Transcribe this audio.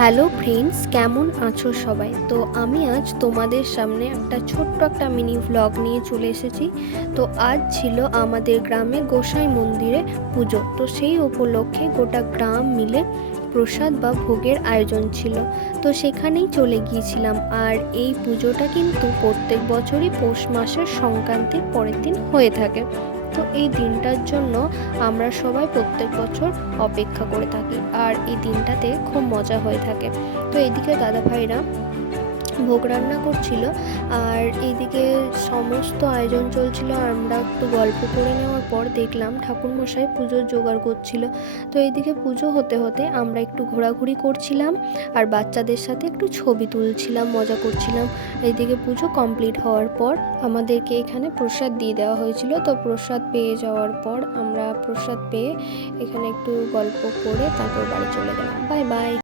Hello friends, কেমন আছো সবাই? তো আমি আজ তোমাদের সামনে ছোট্ট একটা মিনি ভ্লগ নিয়ে চলে এসেছি। তো আজ ছিল আমাদের গ্রামে গোসাই মন্দিরে পুজো। তো সেই উপলক্ষে গোটা গ্রাম মিলে প্রসাদ বা ভোগের আয়োজন ছিল। তো সেখানেই চলে গিয়েছিলাম। আর এই পুজোটা কিন্তু প্রত্যেক বছরই পৌষ মাসের সংক্রান্তির পরের দিন হয়ে থাকে। তো এই দিনটার জন্য আমরা সবাই প্রত্যেক বছর অপেক্ষা করে থাকি, আর এই দিনটাতে খুব মজা হয়ে থাকে। তো এইদিকে দাদা ভাইরা ভোগ রান্না করছিল, আর এইদিকে সমস্ত আয়োজন চলছিল। আর আমরা একটু গল্প করে নেওয়ার পর দেখলাম ঠাকুরমশাই পুজোর জোগাড় করছিল। তো এইদিকে পুজো হতে হতে আমরা একটু ঘোরাঘুরি করছিলাম, আর বাচ্চাদের সাথে একটু ছবি তুলছিলাম, মজা করছিলাম। এইদিকে পুজো কমপ্লিট হওয়ার পর আমাদেরকে এখানে প্রসাদ দিয়ে দেওয়া হয়েছিল। তো প্রসাদ পেয়ে যাওয়ার পর আমরা প্রসাদ পেয়ে এখানে একটু গল্প করে তারপর বাড়ি চলে গেলাম। Bye bye.